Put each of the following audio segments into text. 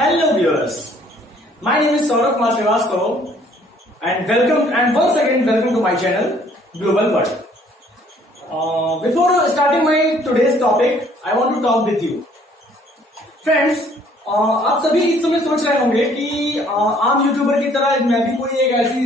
Hello viewers, my name is Saurabh Kumar Srivastava and once again welcome to my channel Global World. Before starting my today's topic, I want to talk with you. Friends, आप सभी इस समय सोच रहे होंगे कि आम YouTuber की तरह मैं भी कोई एक ऐसी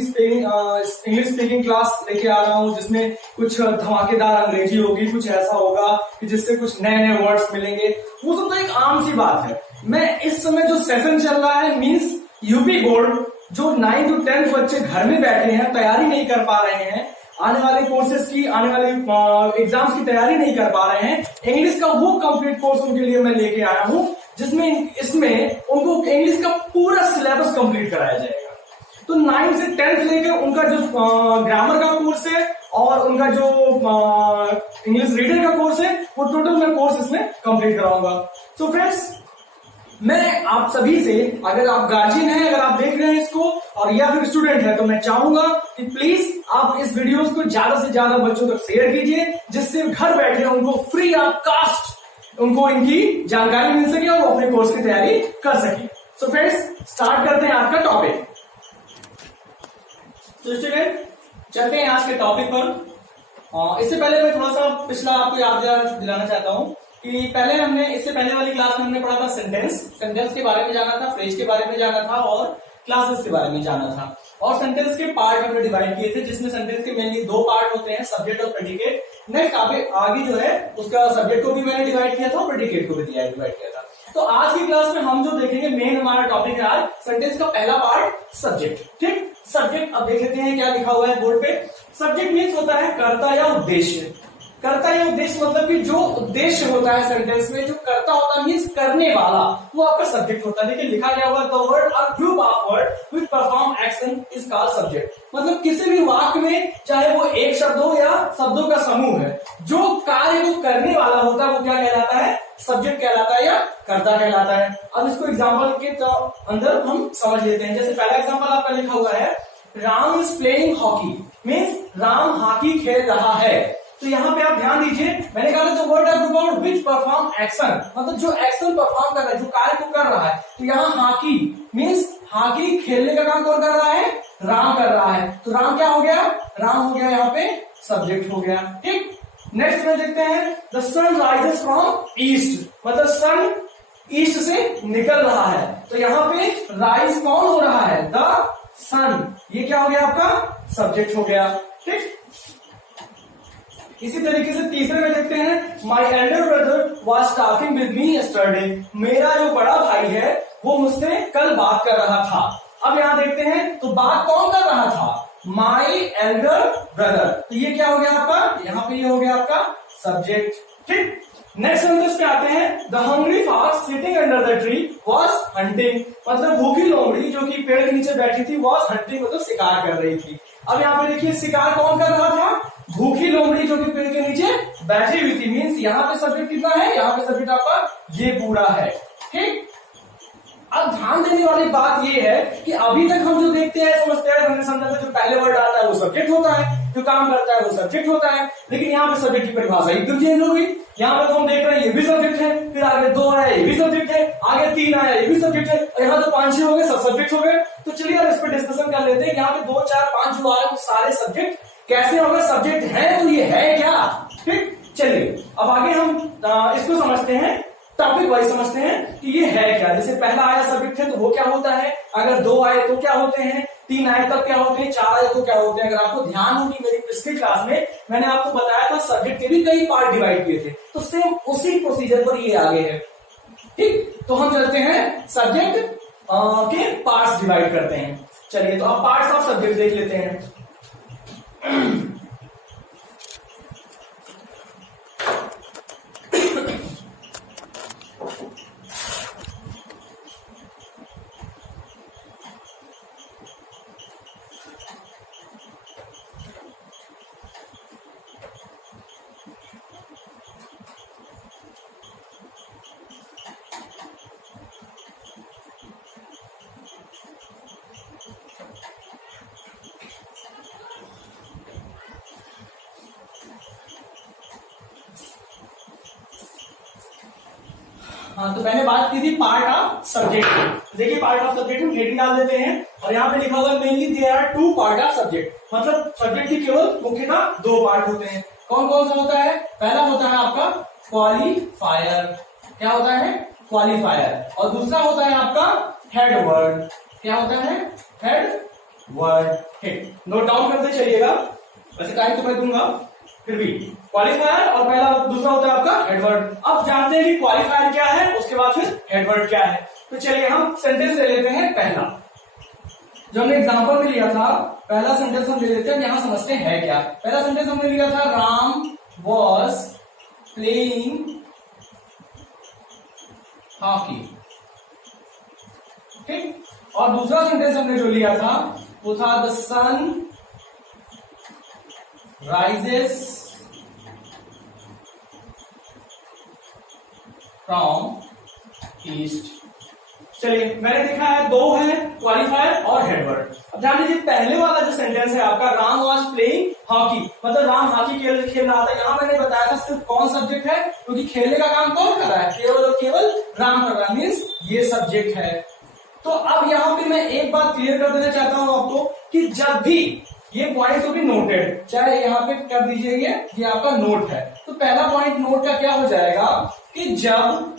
इंग्लिश स्पीकिंग क्लास लेके आ रहा हूँ जिसमें कुछ धमाकेदार अंग्रेजी होगी, कुछ ऐसा होगा कि जिससे कुछ नए नए वर्ड्स मिलेंगे। वो सब तो एक आम सी बात है। मैं इस समय जो सेशन चल रहा है मींस यूपी बोर्ड, जो 9 to 10 बच्चे घर में बैठे हैं, तैयारी नहीं कर पा रहे हैं, आने वाले कोर्सेज की, आने वाले एग्जाम्स की तैयारी नहीं कर पा रहे हैं, इंग्लिश का वो कंप्लीट कोर्स उनके लिए मैं लेके आया हूँ जिसमें इसमें उनको इंग्लिश का पूरा सिलेबस कंप्लीट कराया जाएगा। तो 9 से 10 लेकर उनका जो ग्रामर का कोर्स है और उनका जो इंग्लिश रीडर का कोर्स है, वो टोटल मैं कोर्स इसमें कंप्लीट कराऊंगा। सो फ्रेंड्स, मैं आप सभी से, अगर आप गार्जियन हैं, अगर आप देख रहे हैं इसको और या फिर स्टूडेंट है, तो मैं चाहूंगा कि प्लीज आप इस वीडियोस को ज्यादा से ज्यादा बच्चों तक शेयर कीजिए, जिससे घर बैठे उनको फ्री ऑफ कास्ट उनको इनकी जानकारी मिल सके और वो अपने कोर्स की तैयारी कर सके। सो फ्रेंड्स, स्टार्ट करते हैं आपका टॉपिक। तो स्टूडेंट, चलते हैं आज के टॉपिक पर। इससे पहले मैं थोड़ा सा पिछला आपको याद दिलाना चाहता हूं कि इससे पहले वाली क्लास में हमने पढ़ा था सेंटेंस के बारे में जाना था, फ्रेज के बारे में जाना था और क्लासेस के बारे में जाना था। और सेंटेंस के पार्ट हमने डिवाइड किए थे, जिसमें सेंटेंस के मेनली 2 पार्ट होते हैं, सब्जेक्ट और प्रेडिकेट। नेक्स्ट आगे जो है उसका सब्जेक्ट को भी मैंने डिवाइड किया था और प्रेडिकेट को भी डिवाइड किया था। तो आज की क्लास में हम जो देखेंगे, मेन हमारा टॉपिक है आज सेंटेंस का पहला पार्ट सब्जेक्ट। ठीक, सब्जेक्ट अब देख लेते हैं क्या लिखा हुआ है बोर्ड पे। सब्जेक्ट मीन्स होता है कर्ता या उद्देश्य। कर्ता या उद्देश्य मतलब कि जो उद्देश्य होता है सेंटेंस में, जो कर्ता होता है मीन्स करने वाला, वो आपका सब्जेक्ट होता है। देखिए लिखा गया हुआ द वर्ड और group of word which perform action is called subject. मतलब किसी भी वाक्य में, चाहे वो एक शब्द हो या शब्दों का समूह है, जो कार्य को करने वाला होता है वो क्या कहलाता है? सब्जेक्ट कहलाता है या कर्ता कहलाता है। अब इसको एग्जाम्पल के अंदर हम समझ लेते हैं। जैसे पहला एग्जाम्पल आपका लिखा हुआ है, Ram is playing hockey, means Ram hockey खेल रहा है। तो यहाँ पे आप ध्यान दीजिए, मैंने कहा था word of group which perform action, मतलब जो एक्शन परफॉर्म कर रहा है, जो कार्य को कर रहा है। तो यहाँ हॉकी मीन्स हॉकी खेलने का काम कौन कर रहा है? राम कर रहा है। तो राम क्या हो गया? राम हो गया यहाँ पे सब्जेक्ट हो गया। ठीक, नेक्स्ट में देखते हैं, the sun rises from east, मतलब सन ईस्ट से निकल रहा है। तो यहाँ पे राइज कौन हो रहा है? द सन। ये क्या हो गया? आपका सब्जेक्ट हो गया। ठीक, इसी तरीके से तीसरे में देखते हैं, my elder brother was talking with me yesterday, मेरा जो बड़ा भाई है वो मुझसे कल बात कर रहा था। अब यहां देखते हैं, तो बात कौन कर रहा था? My elder brother. तो ये क्या हो गया आपका? यहाँ पे ये हो गया आपका सब्जेक्ट। ठीक, नेक्स्ट सेंटेंस पे आते हैं, the hungry fox sitting under the tree was hunting, मतलब भूखी लोमड़ी जो कि पेड़ के नीचे बैठी थी, वॉज हंटिंग मतलब शिकार कर रही थी। अब यहाँ पे देखिए, शिकार कौन कर रहा था? भूखी लोमड़ी जो कि पेड़ के नीचे बैठी हुई थी। मीन्स यहाँ पे सब्जेक्ट कितना है? यहाँ पे सब्जेक्ट आपका ये पूरा है। ठीक, अब ध्यान देने वाली बात ये है कि अभी तक हम जो देखते हैं, समझते हैं, हमने समझा था जो पहले वर्ड आता है वो सब्जेक्ट होता है, जो काम करता है वो सब्जेक्ट होता है। लेकिन यहाँ पे सब्जेक्ट की परिभाषा एकदम चेंज हो गई। यहाँ पे तो हम देख रहे हैं ये भी सब्जेक्ट है, फिर आगे 2 आया ये भी सब्जेक्ट है, आगे 3 आया ये भी सब्जेक्ट है, और यहाँ तो 5-6 हो गए, सब सब्जेक्ट हो गए। तो चलिए अब इस पर डिस्कशन कर लेते हैं। यहाँ पे 2, 4, 5 जो आए वो सारे सब्जेक्ट कैसे होगा? सब्जेक्ट है तो ये है क्या? ठीक, चलिए अब आगे हम इसको समझते हैं, टॉपिक वाइज समझते हैं कि ये है क्या। जैसे पहला आया सब्जेक्ट है तो वो क्या होता है, अगर 2 आए तो क्या होते हैं, 3 आए तब क्या होते हैं, 4 आए तो क्या होते हैं। अगर आपको ध्यान हो कि मेरी पिछली क्लास में मैंने आपको बताया था सब्जेक्ट के भी कई पार्ट डिवाइड किए थे, तो सेम उसी प्रोसीजर पर ये आगे है। ठीक, तो हम चलते हैं सब्जेक्ट के पार्ट्स डिवाइड करते हैं। चलिए, तो अब पार्ट्स ऑफ सब्जेक्ट देख लेते हैं। हाँ, तो मैंने बात की थी पार्ट ऑफ सब्जेक्ट। देखिए पार्ट ऑफ सब्जेक्ट हम हेडिंग डाल देते हैं और यहाँ पे लिखा हुआ है mainly there are 2 part of subject, मतलब सब्जेक्ट की केवल मुख्यतः 2 पार्ट होते हैं। कौन कौन सा होता है? पहला होता है आपका क्वालिफायर। क्या होता है? क्वालिफायर। और दूसरा होता है आपका हेड वर्ड। क्या होता है? Head word. नोट डाउन करते चलिएगा, वैसे टाइम तो मैं दूंगा फिर भी। क्वालिफायर और पहला दूसरा होता है आपका हेडवर्ड। अब जानते हैं कि क्वालिफायर क्या है, उसके बाद फिर हेडवर्ड क्या है। तो चलिए हम सेंटेंस ले लेते हैं। पहला जो हमने एग्जांपल में लिया था, पहला सेंटेंस हम ले लेते हैं, यहां समझते हैं क्या। पहला सेंटेंस हमने लिया था राम वॉज प्लेइंग हॉकी। ठीक। और दूसरा सेंटेंस हमने जो लिया था वो था the sun rises from east. चलिए मैंने देखा है 2 है क्वालिफायर और हेडवर्ड। अब ध्यान दीजिए पहले वाला जो सेंटेंस है आपका राम वॉज प्लेइंग हॉकी, मतलब राम हॉकी खेल रहा था। यहां मैंने बताया था सिर्फ कौन सब्जेक्ट है, क्योंकि खेलने का काम कौन कर रहा है? केवल और केवल राम कर रहा है, मीन्स ये सब्जेक्ट है। तो अब यहां पे मैं एक बात क्लियर कर देना चाहता हूं आपको कि जब भी ये पॉइंट तो भी नोटेड, चाहे यहां पे कर दीजिए ये आपका नोट है। तो पहला पॉइंट नोट का क्या हो जाएगा कि जब,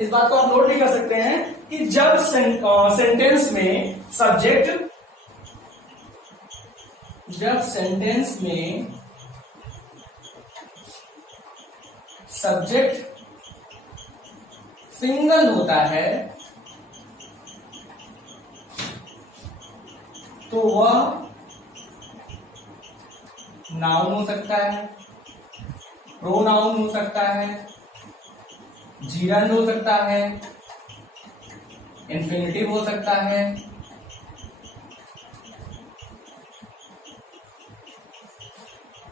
इस बात को आप नोट भी कर सकते हैं कि जब सेंटेंस में सब्जेक्ट, जब सेंटेंस में सब्जेक्ट सिंगल होता है तो वह नाउन हो सकता है, प्रोनाउन हो सकता है, जीरंड हो सकता है, इंफिनिटिव हो सकता है।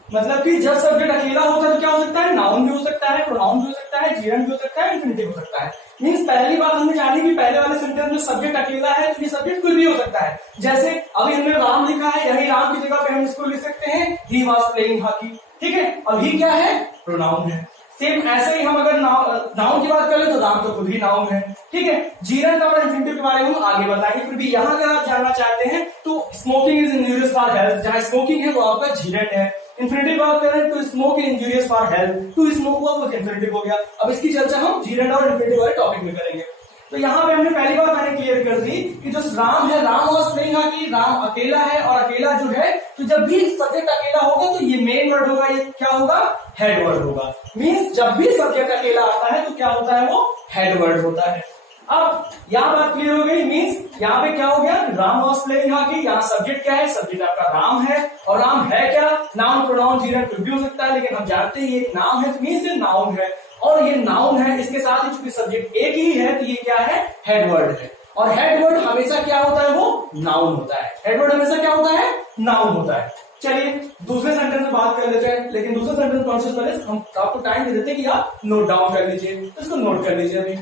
मतलब कि जब सब्जेक्ट अकेला होता है तो क्या हो सकता है? नाउन भी हो सकता है, प्रोनाउन भी हो सकता है, जीरंड भी हो सकता है, इंफिनिटिव हो सकता है। मीन्स पहली बात हमने जानी कि पहले वाले सेंटेंस में सब्जेक्ट अकेला है तो ये सब्जेक्ट कुछ भी हो सकता है। जैसे अभी हमने राम लिखा है, यही राम की जगह पे हम इसको लिख सकते हैं ही वॉज प्लेइंग हॉकी। ठीक है, अब ही क्या है? प्रोनाउन है। सेम ऐसे ही हम अगर नाउन की बात करें तो राम तो खुद ही नाउन है। ठीक है, जीरंड और इंफिनिटिव के बारे में हम आगे बताएंगे। फिर भी यहां अगर आप जानना चाहते हैं तो smoking is injurious for health, जहां स्मोकिंग है वो आपका जीरंड है। इंफिनिटिव बात करें तो smoke is injurious for health, to smoke हुआ वो इंफिनिटिव हो गया। अब इसकी चर्चा हम जीरंड और इंफिनिटिव वाले टॉपिक में करेंगे। तो यहाँ पे हमने पहली बात मैंने क्लियर कर दी कि जो राम है, Ram was playing hockey, Ram अकेला है, और अकेला जो है तो जब भी सब्जेक्ट अकेला होगा तो ये मेन वर्ड होगा, ये क्या होगा? हेड वर्ड होगा। मीन्स जब भी सब्जेक्ट अकेला आता है तो क्या होता है? वो हेड वर्ड होता है। अब यहाँ बात क्लियर हो गई। मीन्स यहाँ पे क्या हो गया? राम वॉज प्लेइंग हॉकी, यहाँ सब्जेक्ट क्या है? सब्जेक्ट आपका राम है। और राम है क्या? नाउन, प्रोनाउन, जीरंड कुछ भी हो सकता है, लेकिन हम जानते हैं ये नाम है, मीन्स ये नाउन है। और ये नाउन है, इसके साथ ही चूंकि सब्जेक्ट एक ही है तो ये क्या है? हेड वर्ड है। और हेड वर्ड हमेशा क्या होता है? वो नाउन होता है। हेड वर्ड हमेशा क्या होता है? नाउन होता है। चलिए दूसरे सेंटेंस में बात कर लेते हैं, लेकिन दूसरे सेंटेंस पहुंचने से पहले हम आपको टाइम दे देते हैं कि आप नोट डाउन कर लीजिए। तो इसको नोट कर लीजिए अभी।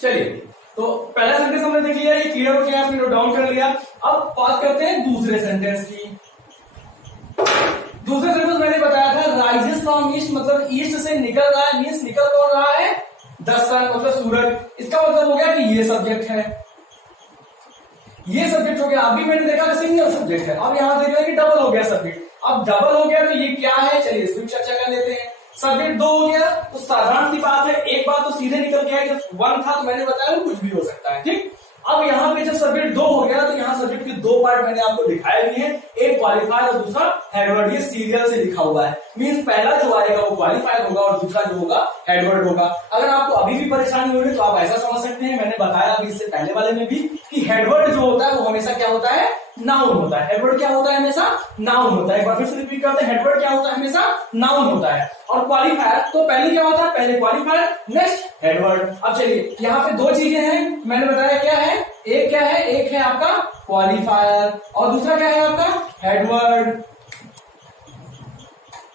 चलिए, तो पहला सेंटेंस हमने देख लिया, ये क्लियर हो गया, आपने नोट डाउन कर लिया। अब बात करते हैं दूसरे सेंटेंस की। दूसरे सेंटेंस मैंने बताया था राइजेस फ्रॉम ईस्ट, मतलब ईस्ट से निकल रहा है। मीन्स निकल कौन रहा है? द सन, मतलब सूरज। इसका मतलब हो गया कि ये सब्जेक्ट है, ये सब्जेक्ट हो गया। अभी मैंने देखा सिंगल सब्जेक्ट है, अब यहां देख रहे हैं कि डबल हो गया सब्जेक्ट। अब डबल हो गया तो ये क्या है? चलिए इसकी चर्चा कर लेते हैं। सब्जेक्ट 2 हो गया तो साधारण सी बात है, एक बात तो सीधे निकल के है, जब 1 था तो मैंने बताया वो कुछ भी हो सकता है। ठीक, अब यहाँ पे जब सब्जेक्ट 2 हो गया तो यहाँ सब्जेक्ट के 2 पार्ट मैंने आपको दिखाए भी हैं, एक क्वालिफायर और दूसरा हेडवर्ड। ये सीरियल से लिखा हुआ है। मीन्स पहला जो आएगा वो क्वालिफायर होगा और दूसरा जो होगा हेडवर्ड होगा। अगर आपको अभी भी परेशानी हो रही है तो आप ऐसा समझ सकते हैं, मैंने बताया अभी इससे पहले वाले में भी कि हेडवर्ड जो होता है वो हमेशा क्या होता है? नाउन होता है। हेडवर्ड क्या होता है? हमेशा नाउन होता है। एक बार फिर से रिपीट करते हैं, हेडवर्ड क्या होता है? हमेशा नाउन होता है। और क्वालिफायर तो पहले क्या होता है? पहले क्वालिफायर, नेक्स्ट हेडवर्ड। अब चलिए यहाँ पे 2 चीजें हैं, मैंने बताया क्या है? एक क्या है? एक है आपका क्वालिफायर और दूसरा क्या है आपका? हेडवर्ड।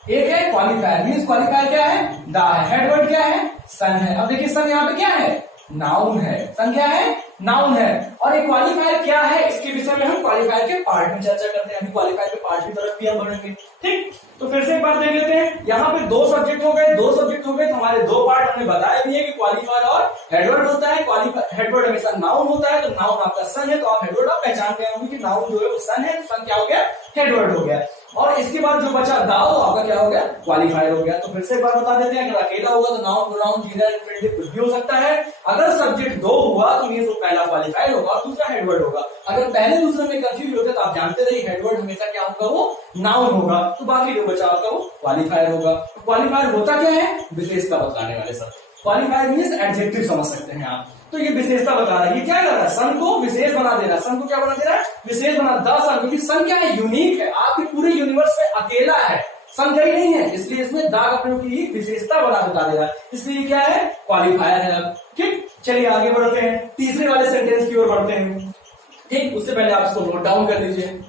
एक है क्वालिफायर, मीन्स क्वालिफायर क्या है? द है। हेडवर्ड क्या है? सन है। अब देखिए सन यहाँ पे क्या है? नाउन है। सन क्या है? नाउन है। और एक क्वालिफायर क्या है, इसके विषय में हम क्वालिफायर के पार्ट में चर्चा करते हैं। अभी क्वालिफायर के पार्ट की तरफ भी हम बढ़ेंगे। ठीक, तो फिर से एक बार देख लेते हैं। यहाँ पे दो सब्जेक्ट हो गए, दो सब्जेक्ट हो गए, तो हमारे दो पार्ट हमने बताया भी है कि क्वालिफायर और हेडवर्ड होता है। क्वालिफायर हेडवर्ड हमेशा नाउन होता है, तो नाउन आपका सन है, तो आप हेडवर्ड आप पहचान गए होंगे कि नाउन जो है वो सन है, तो सन क्या हो गया, हेडवर्ड हो गया। और इसके बाद जो बचा दाव, आपका क्या हो गया, क्वालिफायर हो गया। तो फिर से एक बार बता देते हैं, अगर अकेला होगा तो नाउन प्रोनाउन जीनर इन्फिनिटिव कुछ भी हो सकता है। अगर सब्जेक्ट दो हुआ तो ये तो पहला क्वालिफायर होगा और दूसरा हेडवर्ड होगा। अगर पहले दूसरे में कंफ्यूज होते तो आप जानते रहिए हेडवर्ड हमेशा क्या होगा, वो नाउन होगा। तो बाकी जो बचा आपका वो क्वालिफायर होगा। क्वालिफायर होता क्या है, विशेषता बताने वाले शब्द। क्वालिफायर मींस एडजेक्टिव समझ सकते हैं आप। तो ये विशेषता बता रहा है, ये क्या कर रहा है, सन को विशेष बना दे रहा है। सन को क्या बना दे रहा है, विशेष बना द सन, क्योंकि सन क्या है, यूनिक है, आपके पूरे यूनिवर्स में अकेला है, सन कहीं नहीं है, इसलिए इसमें द का प्रयोग की विशेषता बता दे रहा है, इसलिए क्या है, क्वालिफायर है। अब ठीक, चलिए आगे बढ़ते हैं, तीसरे वाले सेंटेंस की ओर बढ़ते हैं। ठीक, उससे पहले आप इसको नोट डाउन कर लीजिए।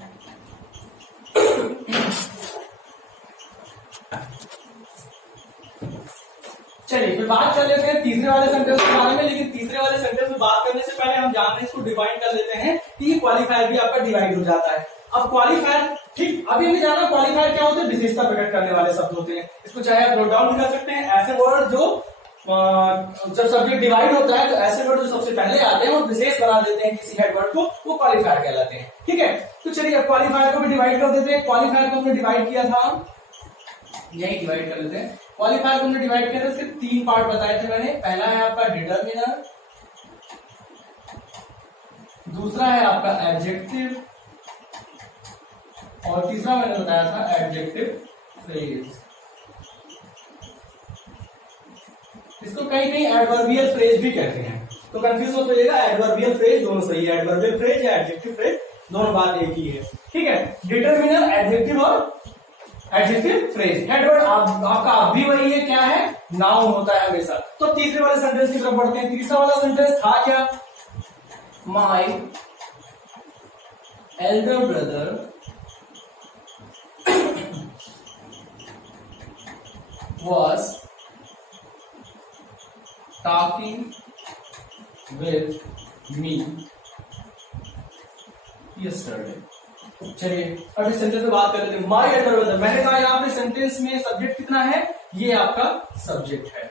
चलिए फिर बात कर लेते हैं तीसरे वाले सेंटेंस के बारे में। लेकिन तीसरे वाले सेंटेंस में बात करने से पहले हम जानते हैं, इसको डिफाइन कर लेते हैं कि क्वालिफायर भी आपका डिवाइड हो जाता है। अब क्वालिफायर, ठीक, अभी हमें जाना क्वालिफायर क्या होते हैं, विशेषता प्रकट करने वाले शब्द होते हैं। इसको चाहे आप नोट डाउन भी कर सकते हैं। ऐसे वर्ड जो जब सब्जेक्ट डिवाइड होता है तो ऐसे वर्ड जो सबसे पहले आते हैं और विशेष बना देते हैं किसी हेडवर्ड को, वो क्वालिफायर कहलाते हैं। ठीक है, तो चलिए अब क्वालिफायर को भी डिवाइड कर देते हैं। क्वालिफायर को हमने डिवाइड किया था, यही डिवाइड कर लेते हैं। क्वालिफायर को हमने डिवाइड किया था, इसके तीन पार्ट बताए थे मैंने। पहला है आपका डिटरमिनर, दूसरा है आपका एडजेक्टिव, और तीसरा मैंने बताया था एडजेक्टिव फ्रेज। इसको कहीं कहीं एडवर्बियल फ्रेज भी कहते हैं, तो कंफ्यूज मत होइएगा। एडवर्बियल फ्रेज दोनों सही है, एडवर्बियल फ्रेज या एडजेक्टिव फ्रेज दोनों बात एक ही है। ठीक है, डिटरमिनर, एडजेक्टिव और एडजेक्टिव फ्रेज। हेडवर्ड आपका अब भी वही है, क्या है, नाउन होता है हमेशा। तो तीसरे वाले सेंटेंस की तरफ बढ़ते हैं। तीसरा वाला सेंटेंस था क्या, my Elder brother was talking with me yesterday। चलिए अब इस सेंटेंस में बात कर लेते हैं। माय एल्डर ब्रदर, मैंने कहा यहाँ पे सेंटेंस में सब्जेक्ट कितना है, ये आपका सब्जेक्ट है।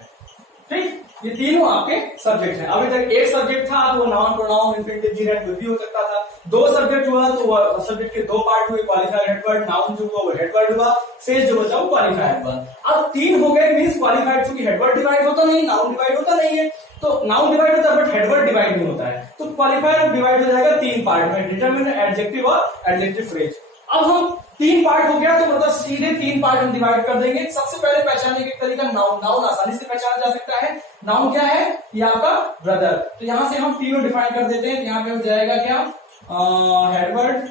ठीक, ये तीनों आपके सब्जेक्ट हैं। अभी तक एक सब्जेक्ट था तो वो नाउन प्रोनाउन इन्फिनिटिव जीनर कुछ भी हो सकता था। दो सब्जेक्ट हुआ तो वो सब्जेक्ट के दो पार्ट हुए, क्वालिफायर हेडवर्ड, नाउन जो हुआ वो हेडवर्ड हुआ, शेष जो बचा वो क्वालिफायर हुआ। अब तीन हो गए, मींस क्वालिफायर, चूंकि हेडवर्ड डिवाइड होता नहीं, नाउन डिवाइड होता नहीं है, तो नाउन डिवाइड होता है बट हेडवर्ड डिवाइड नहीं होता है, तो क्वालिफायर डिवाइड हो जाएगा तीन पार्ट में, डिटरमिनर, एडजेक्टिव और एडजेक्टिव फ्रेज। अब हम तीन पार्ट हो गया तो मतलब सीधे तीन पार्ट हम डिवाइड कर देंगे। सबसे पहले पहचानने का तरीका नाउन, नाउन आसानी से पहचाना जा सकता है। नाउन क्या है, ये आपका ब्रदर, तो यहां से हम तीनों डिफाइन कर देते हैं। यहाँ पे हो जाएगा क्या, हेडवर्ड,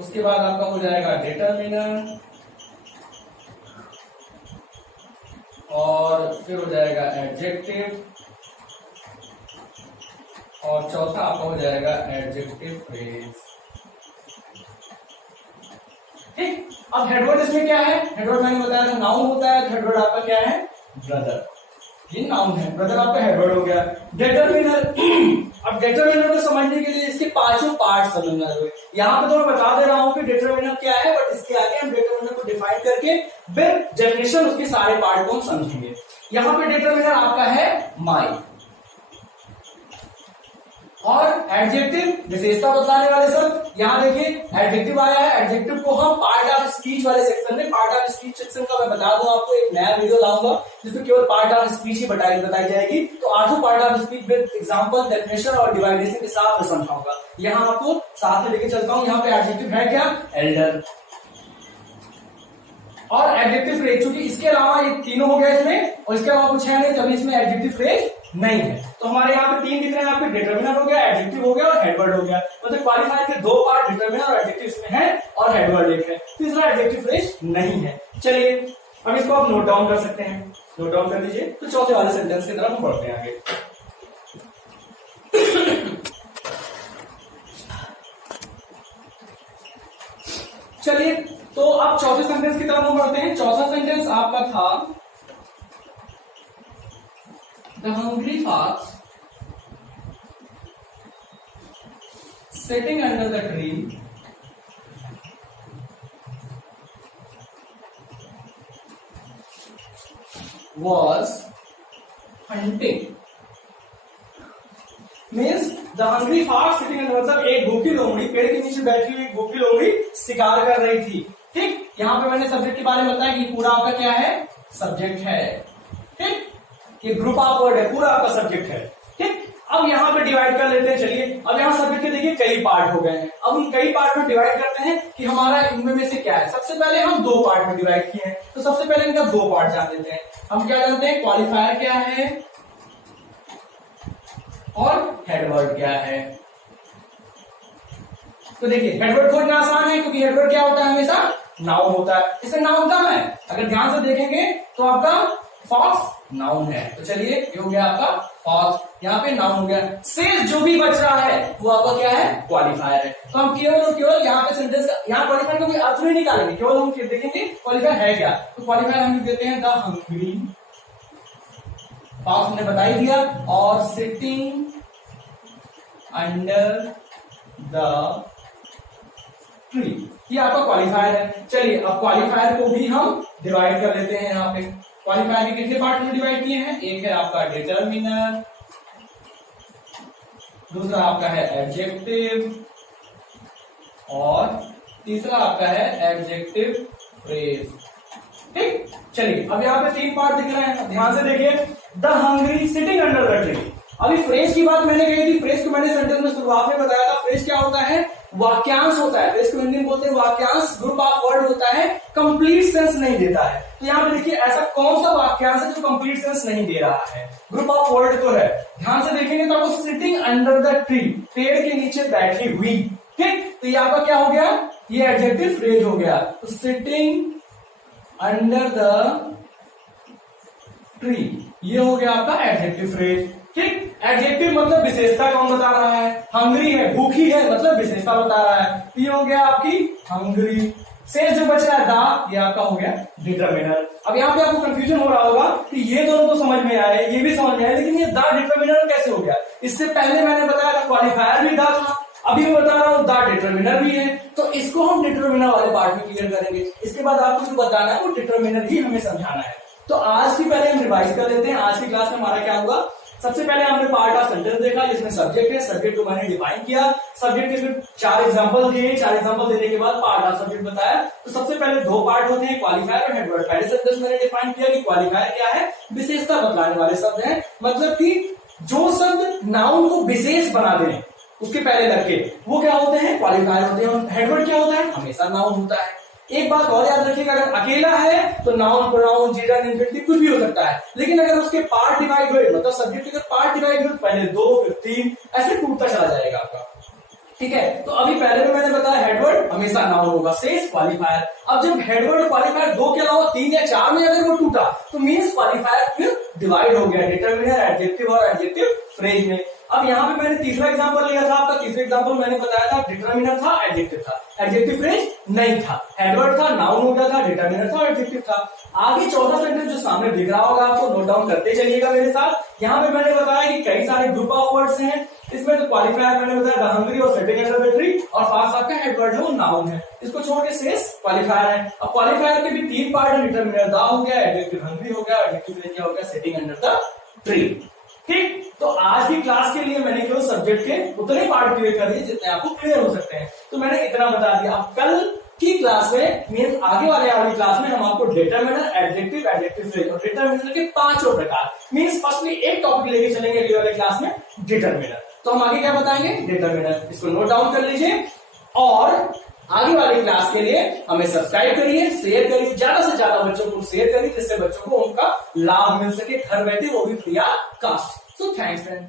उसके बाद आपका हो जाएगा डिटरमिनर, और फिर हो जाएगा एडजेक्टिव, और चौथा आपका हो जाएगा एडजेक्टिव फ्रेज। ठीक, अब हेडवर्ड इसमें क्या है, हेडवर्ड मैंने बताया था नाउन होता है, तो हेडवर्ड आपका क्या है, ब्रदर, ये नाउन है, ब्रदर आपका हेडवर्ड हो गया। डिटरमिनर, अब डिटरमिनर को समझने के लिए इसके पांचों पार्ट समझना है। यहाँ पे तो मैं बता दे रहा हूं कि डिटरमिनर क्या है, बट इसके आगे हम डिटरमिनर को डिफाइन करके फिर डेफिनेशन उसके सारे पार्ट को हम समझेंगे। यहाँ पे डिटरमिनर आपका है माई, और एडजेक्टिव विशेषता बताने वाले सब। यहाँ देखिए एडजेक्टिव आया है, एडजेक्टिव को हम पार्ट ऑफ स्पीच वाले सेक्शन में, पार्ट ऑफ स्पीच सेक्शन का मैं बता दूं आपको, एक नया वीडियो लाऊंगा जिसमें केवल पार्ट ऑफ स्पीच ही बताई जाएगी। तो आठों part of speech with example, definition और डिवाइडेशन के साथ मैं समझाऊंगा। यहाँ आपको साथ में लेके चलता हूँ। यहाँ पे एडजेक्टिव है क्या, एल्डर, और एडजेक्टिव फ्रेज, क्योंकि इसके अलावा ये तीनों हो गया इसमें, और इसके अलावा कुछ है नहीं, तभी इसमें एडजेक्टिव फ्रेज नहीं है। तो हमारे यहाँ पे तीन दिख रहे हैं, यहाँ पे डिटरमिनर हो गया, एडजेक्टिव हो गया और हेडवर्ड हो गया। मतलब क्वालिफायर के दो पार्ट डिटरमिनर और एडजेक्टिव इसमें है, और हेडवर्ड एक है, तीसरा एडजेक्टिव फ्रेज नहीं है। चलिए अब इसको आप नोट डाउन कर सकते हैं, नोट डाउन कर लीजिए। तो चौथे वाले सेंटेंस की तरफ हम बढ़ते हैं आगे। चलिए तो अब चौथे सेंटेंस की तरफ हम बढ़ते हैं। चौथा सेंटेंस आपका था the hungry fox sitting under the tree was hunting. Means the hungry fox sitting under, मतलब एक भूखी लोमड़ी, पेड़ के नीचे बैठी हुई एक भूखी लोमड़ी शिकार कर रही थी। ठीक, यहाँ पे मैंने सब्जेक्ट के बारे में बताया कि पूरा आपका क्या है, सब्जेक्ट है। ठीक, ये ग्रुप ऑफ वर्ड है, पूरा आपका सब्जेक्ट है। ठीक, अब यहाँ पे डिवाइड कर लेते हैं। चलिए, अब यहाँ सब्जेक्ट के देखिए कई पार्ट हो गए हैं। अब उन कई पार्ट में डिवाइड करते हैं कि हमारा इनमें में से क्या है। सबसे पहले हम दो पार्ट में डिवाइड किए हैं, तो सबसे पहले इनका दो पार्ट जान लेते हैं। हम क्या जानते हैं, क्वालिफायर क्या है और हेडवर्ड क्या है। तो देखिए, हेडवर्ड खोजना आसान है क्योंकि हेडवर्ड क्या होता है, हमेशा नाउन होता है। इसमें नाउन कम है, अगर ध्यान से देखेंगे तो आपका फॉक्स नाउन है। तो चलिए, ये हो गया आपका फॉक्स, यहाँ पे नाउन हो गया। शेष जो भी बच रहा है वो आपका क्या है, क्वालिफायर है। तो हम केवल और केवल यहाँ पे सेंटेंस का, यहाँ क्वालिफायर का कोई अर्थ नहीं निकालेंगे, केवल हम देखेंगे क्वालिफायर है क्या। तो क्वालिफायर हम देते हैं द हंग्री फॉक्स, हमने बता ही दिया, और सिटिंग अंडर द ट्री, ये आपका क्वालिफायर है। चलिए, अब क्वालिफायर को भी हम डिवाइड कर लेते हैं। यहाँ पे क्वालिफायर के कितने पार्ट में डिवाइड किए हैं, एक है आपका डिटरमिनर, दूसरा आपका है एडजेक्टिव, और तीसरा आपका है एडजेक्टिव फ्रेज। ठीक, चलिए, अब यहाँ पे तीन पार्ट दिख रहे हैं, ध्यान से देखिए। The hungry sitting under the tree, अभी फ्रेज की बात मैंने कही थी, फ्रेज को मैंने सेंटेंस में शुरुआत में बताया था। फ्रेज क्या होता है, वाक्यांश होता है। फ्रेज को हिंदी में बोलते हैं वाक्यांश, ग्रुप ऑफ वर्ड होता है, कंप्लीट सेंस नहीं देता है। तो यहाँ पे देखिए, ऐसा कौन सा वाक्यांश है जो कंप्लीट सेंस नहीं दे रहा है, ग्रुप ऑफ वर्ड तो है। ध्यान से देखेंगे तो आपको सिटिंग अंडर द ट्री, पेड़ के नीचे बैठी हुई। ठीक, तो ये आपका क्या हो गया, ये एडजेक्टिव फ्रेज हो गया। तो सिटिंग अंडर द ट्री, ये हो गया आपका एडजेक्टिव फ्रेज। ठीक, एडजेक्टिव मतलब विशेषता कौन बता रहा है, हंग्री है, भूखी है, मतलब विशेषता बता रहा है। ये हो गया आपकी हंग्री। शेष जो बच रहा है दा, ये आपका हो गया डिटरमिनर। अब यहाँ पे आपको कंफ्यूजन हो रहा होगा कि ये दोनों तो समझ में आए, ये भी समझ में आए, लेकिन ये दा डिटरमिनर कैसे हो गया। इससे पहले मैंने बताया था क्वालिफायर भी दा था, अभी मैं बता रहा हूँ दा डिटरमिनर भी है। तो इसको हम डिटरमिनर वाले पार्ट में क्लियर करेंगे। इसके बाद आपको जो बताना है वो डिटरमिनर ही हमें समझाना है। तो आज की पहले हम रिवाइज कर लेते हैं। आज की क्लास में हमारा क्या होगा, सबसे पहले हमने पार्ट ऑफ सेंटेंस देखा जिसमें सब्जेक्ट है, सब्जेक्ट को मैंने डिफाइन किया, सब्जेक्ट के फिर 4 एग्जांपल दिए, 4 एग्जांपल देने के बाद पार्ट ऑफ सब्जेक्ट बताया। तो सबसे पहले दो पार्ट होते हैं, क्वालिफायर और हेडवर्ड। पहले सेंटेंस मैंने डिफाइन किया कि क्वालिफायर क्या है, विशेषता बतलाने वाले शब्द हैं, मतलब कि जो शब्द नाउन को विशेष बना दें उसके पहले लग के, वो क्या होते हैं, क्वालिफायर होते हैं। हेडवर्ड क्या होता है, हमेशा नाउन होता है। एक बात और याद रखिएगा, अगर अकेला है तो नाउन, प्रोनाउन, जीडर, इंफिनिटिव कुछ भी हो सकता है, लेकिन अगर उसके पार्ट डिवाइड हुए, मतलब सब्जेक्ट अगर पार्ट डिवाइड हुए, पहले 2 फिर 3 ऐसे टूटता चला जाएगा आपका। ठीक है, तो अभी पहले में मैंने बताया हेडवर्ड हमेशा नाउन होगा, शेष क्वालिफायर। अब जब हेडवर्ड और क्वालिफायर 2 के अलावा 3 या 4 में अगर वो टूटा तो मीन्स क्वालिफायर फिर डिवाइड हो गया, डिटरमिनर, एडजेक्टिव और एडजेक्टिव फ्रेज में। अब यहाँ पे मैंने तीसरा एग्जांपल लिया था आपका, तीसरा एग्जांपल मैंने बताया था डिटरमिनर था, एडजेक्टिव था, एडजेक्टिव फ्रेज नहीं था, हेडवर्ड था, नाउन हो गया था, डिटरमिनर था, एडजेक्टिव था। आगे चौथा सेंटेंस जो सामने दिख रहा होगा आपको, नोट डाउन करते चलिएगा मेरे साथ। यहाँ पे मैंने बताया कि कई सारे ग्रुप ऑफ वर्ड्स हैं, इसमें तो क्वालिफायर मैंने बताया द हंग्री और सिटिंग अंडर द ट्री, और फास्ट आपका हेडवर्ड है वो नाउन है, इसको छोड़ के शेष क्वालिफायर है। अब क्वालिफायर के भी 3 पार्ट है, डिटरमिनर दा हो गया, एडजेक्टिव हंग्री हो गया, एडजेक्टिव फ्रेज क्या हो गया, सिटिंग अंडर द ट्री। ठीक, तो आज की क्लास के लिए मैंने केवल सब्जेक्ट के उतने पार्ट क्लियर कर दिए जितने आपको क्लियर हो सकते हैं। तो मैंने इतना बता दिया। अब कल की क्लास में, मीन आगे वाली क्लास में हम आपको डिटरमिनर, एडजेक्टिव, एडजेक्टिव फ्रेज और डिटरमिनर के 5 प्रकार, मीन्स फर्स्टली एक टॉपिक लेके चलेंगे अगली वाली क्लास में, डिटरमिनर। तो हम आगे क्या बताएंगे, डिटरमिनर। इसको नोट डाउन कर लीजिए और आगे वाली क्लास के लिए हमें सब्सक्राइब करिए, शेयर करिए, ज्यादा से ज्यादा बच्चों को शेयर करिए, जिससे बच्चों को उनका लाभ मिल सके घर बैठे, वो भी free of cost. So thanks friend.